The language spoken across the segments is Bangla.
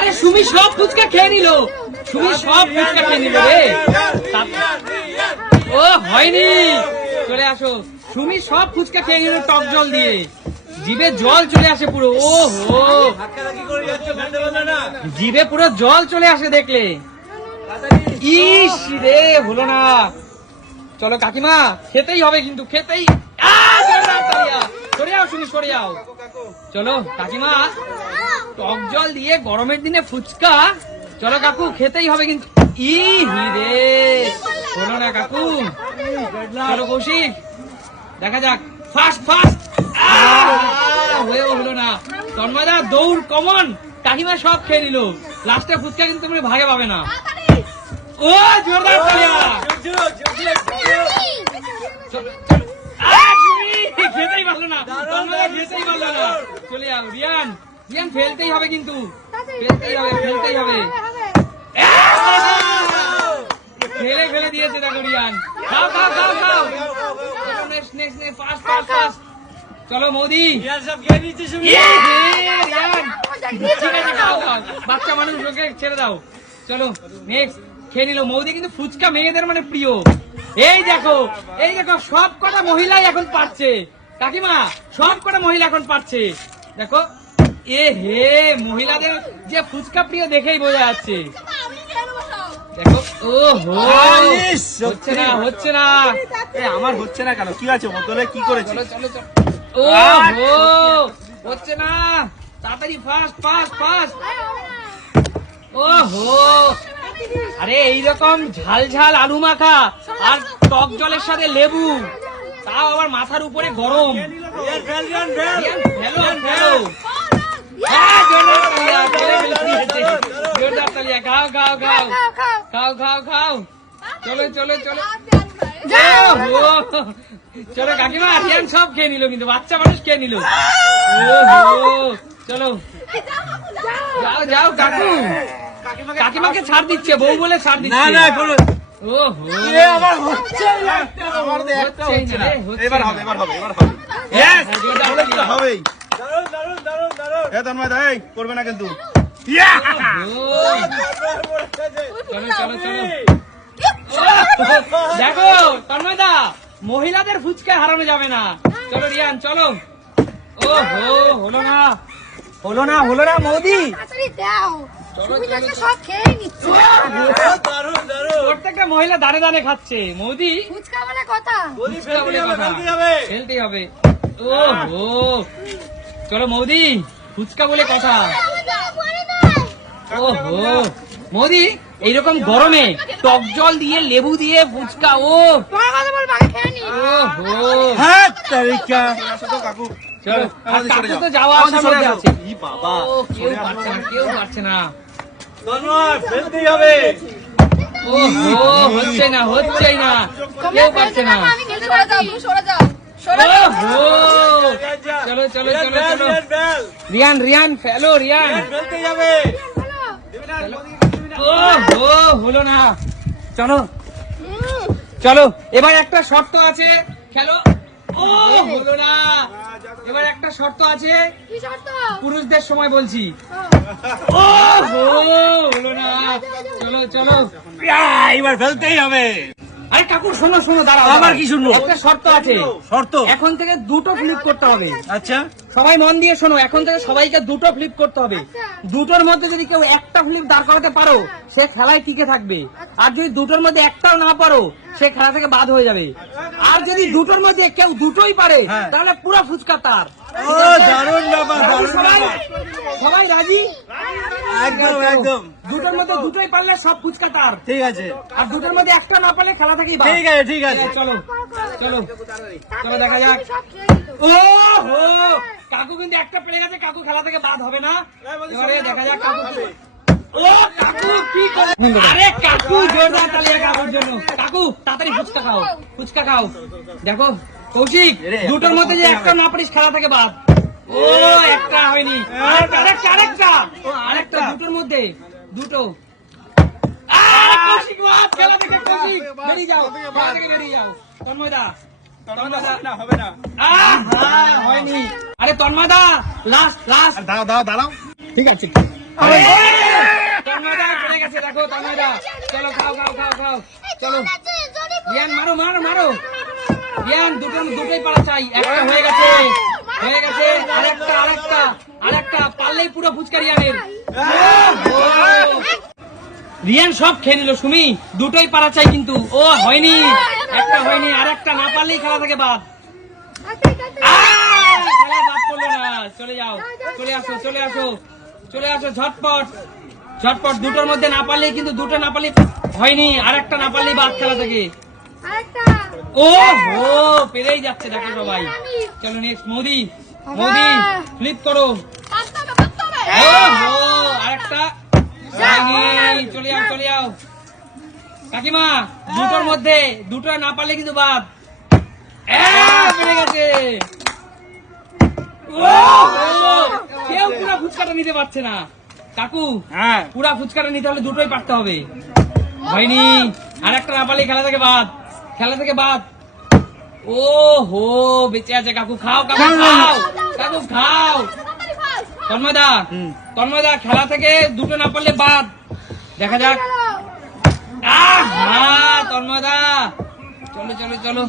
আরে সুমি সব ফুচকা খেয়ে নিল, সুমি সব ফুচকা খেয়ে নিল রে। ও হয়নি, চলে আসো। সুমি সব ফুচকা খেয়ে নিল টক জল দিয়ে, জিভে জল চলে আসে পুরো। ও হো, জিভে পুরো জল চলে আসে দেখলে। ইস রে, হলো না। চলো কাকিমা, খেতেই হবে কিন্তু, খেতেই। সরে যাও সুমি, সরে যাও। চলো কাকিমা, টক জল দিয়ে গরমের দিনে ফুচকা, চলো কাকু খেতেই হবে কিন্তু। ই রে, হলো না কাকু। চলো কৌশিক, দেখা যাক। ফাস্ট ফাস্ট, হয়েও হলো না। তন্ময়দা দৌড় কমন, কাকিমা সব খেয়ে নিল, লাস্টে ফুচকা কিন্তু তুমি ভাগে পাবে না। ও জোরদার তালিয়া। খেতেই পারলো না, খেতেই পারলো না। চলে যাও রিয়ান, রিয়ান ফেলতেই হবে কিন্তু, ফেলতেই হবে, ফেলতেই হবে। ফেলে ফেলে দিয়েছে দেখো রিয়ান। খাও খাও খাও খাও, next next next, fast fast fast. চলো মোদি, বাচ্চা মানুষ ওকে ছেড়ে দাও। চলো নেক্সট, খেয়ে নিল মৌদি। কিন্তু ফুচকা মেয়েদের মানে প্রিয়। এই দেখো, এই দেখো, সব কটা মহিলাই এখন পাচ্ছে কাকিমা, সব কটা মহিলা এখন পাচ্ছে। দেখো এ হে, মহিলাদের যে ফুচকা প্রিয় দেখেই বোঝা যাচ্ছে। দেখো ও হো, হচ্ছে না, হচ্ছে না। আমার হচ্ছে না কেন? কি আছে বোতলে, কি করেছে? চলো চলো চলো। ও হো, হচ্ছে না। তাড়াতাড়ি ফাস্ট ফাস্ট ফাস্ট। ও হো, আরে এইরকম ঝাল ঝাল আলু মাখা আর টক জলের সাথে লেবু, তাও আবার মাথার উপরে গরম। ফেলো ফেলো, জোরদার তালিয়া। খাও খাও খাও খাও খাও খাও। চলো চলো চলো, চলো কাকিমা, রিয়ান সব খেয়ে নিল কিন্তু, বাচ্চা মানুষ খেয়ে নিল। চলো যাও যাও কাকু, কাকিমাকে ছাড় দিচ্ছে, বউ বলে ছাড় দিচ্ছে। ওহো, আমার হচ্ছে না, আমার হচ্ছেই না। এবার হবে, এবার হবে, এবার হবে। ইয়েস, এটা হবেই। দারুণ দারুণ দারুণ দারুণ। এ তন্ময় ভাই করবে না কিন্তু। চলো চলো চলো। দেখো তন্ময়দা, মহিলাদের ফুচকা হারানো যাবে না। চলো রিয়ান চলো। ও হো, হলো না, হলো না, হলো না মৌদি। প্রত্যেকটা মহিলা দানে দানে খাচ্ছে মৌদি। ফুচকা বলে কথা, খেলতেই হবে। ও হো, চলো মৌদি, ফুচকা বলে কথা। ও হো মৌদি, এইরকম গরমে টক জল দিয়ে লেবু দিয়ে ফুচকা। ও হো, হ্যাঁ তারিকা কাকু। চলো, আর কাকু তো যাওয়া আসা মধ্যে আছে। ও কেউ পারছে না, কেউ পারছে না। ফেলতেই হবে। ও হো, হচ্ছে না, হচ্ছেই না, কেউ পারছে না। ও হো, চলো চলো চলো চলো। রিয়ান রিয়ান ফেলো, রিয়ান। ফেলতেই হবে। ও হো, হলো না। চলো চলো, এবার একটা শর্ত আছে, খেলো। ও হলো না, এবার একটা শর্ত আছে, পুরুষদের সময় বলছি। ও হো, হলো না। চলো চলো, এবার ফেলতেই হবে। আরে কাকু শোনো শোনো, দাঁড়াও। আবার কি শুনবো? একটা শর্ত আছে, শর্ত? এখন থেকে দুটো ফ্লিপ করতে হবে। আচ্ছা, সবাই মন দিয়ে শোনো, এখন থেকে সবাইকে দুটো ফ্লিপ করতে হবে। দুটোর মধ্যে যদি কেউ একটা ফ্লিপ দাঁড় করাতে পারো, সে খেলায় টিকে থাকবে। আর যদি দুটোর মধ্যে একটাও না পারো, সে খেলা থেকে বাদ হয়ে যাবে। আর যদি দুটোর মধ্যে কেউ দুটোই পারে, তাহলে পুরো ফুচকা তার। ও দারুণ ব্যাপার, দারুণ সবাই ব্যাপার। সবাই রাজি? একদম একদম। দুটোর মধ্যে দুটোই পারলে সব ফুচকা তার। ঠিক আছে। আর দুটোর মধ্যে একটা না পারলে খেলা থেকেই বাদ। ঠিক আছে, ঠিক আছে। চলো চলো চলো, দেখা যাক। ও হো, কাকু কিন্তু একটা পেরে গেছে, কাকু খেলা থেকে বাদ হবে না। এবারে দেখা যাক কাকু। ও কাকু কি করে? আরে কাকু, জোরদার তালিয়া কাকুর জন্য। কাকু তাড়াতাড়ি ফুচকা খাও, ফুচকা খাও। দেখো কৌশিক, দুটোর মধ্যে যে একটা না পারিস, খেলা থেকে বাদ। ও একটা হয়নি, আরেকটা আরেকটা আরেকটা, দুটোর মধ্যে দুটো। কৌশিক বাদ, খেলা থেকে কৌশিক বেরিয়ে যাও, খেলা থেকে বেরিয়ে যাও। তন্ময়দা, না হবে না। হয়নি। আরে তন্ময়দা, লাস্ট লাস্ট। দাঁড়াও দাঁড়াও দাঁড়াও। ঠিক আছে। রাখো তন্ময়দা, চলো খাও খাও খাও খাও, চলো রিয়ান মারো মারো মারো, রিয়ান দুটোই পারা চাই, একটা হয়ে গেছে হয়ে গেছে, আরেকটা আরেকটা আরেকটা, পারলেই পুরো ফুচকা রিয়ানের। রিয়ান সব খেয়ে নিল সুমি, দুটোই পারা চাই কিন্তু, ও হয়নি, একটা হয়নি, আরেকটা না পারলেই খেলা থেকে বাদ। খেলা বাদ পড়লো না, চলে যাও, চলে আসো চলে আসো চলে আসো, ঝটপট ঝটপট, দুটোর মধ্যে না পারলেই কিন্তু, দুটো না পারলেই হয়নি, আরেকটা না পারলেই বাদ খেলা থেকে। ও হো, পেরেই যাচ্ছে দেখো সবাই। চলো নেক্সট, মোদি মোদি ফ্লিপ করো, ও হো, আরেকটা হয়নি, চলে যাও চলে যাও। কাকিমা দুটোর মধ্যে দুটো না পারলে কিন্তু বাদ। পেরে গেছে, কেউ পুরা ফুচকাটা নিতে পারছে না। কাকু হ্যাঁ পুরা ফুচকাটা নিতে হলে দুটোই পারতে হবে, হয়নি, আর একটা না পারলে খেলা থেকে বাদ, খেলা থেকে বাদ। ও হো, বেঁচে আছে কাকু, খাও কাকু খাও, কাকু খাও। তন্ময়দা তন্ময়দা, খেলা থেকে দুটো না পারলে বাদ, দেখা যাক। তন্ময়দা চলো চলো চলো,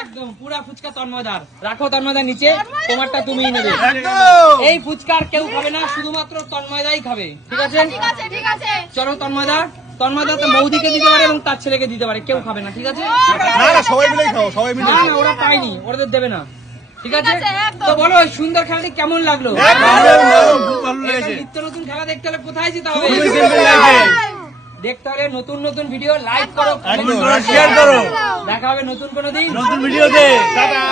একদম পুরা ফুচকা তন্ময়দার। রাখো তন্ময়দা নিচে, তোমারটা তুমিই নেবে। এই ফুচকার কেউ খাবে না, শুধুমাত্র তন্ময়দাই খাবে, ঠিক আছে? চলো তন্ময়দা, তন্ময়দা তো মৌদিকে দিতে পারে এবং তার ছেলেকে দিতে পারে, কেউ খাবে না, ঠিক আছে? না না, সবাই মিলেই খাও, সবাই মিলে। না না, ওরা পায়নি, ওদের দেবে না, ঠিক আছে? তো বলো ওই সুন্দর খেলাটি কেমন লাগলো? নিত্য নতুন খেলা দেখতে হলে কোথায় যেতে হবে? দেখতে হলে নতুন নতুন ভিডিও লাইক করো, কমেন্ট করো, শেয়ার করো। দেখা হবে নতুন কোনো দিন নতুন ভিডিওতে। টাটা।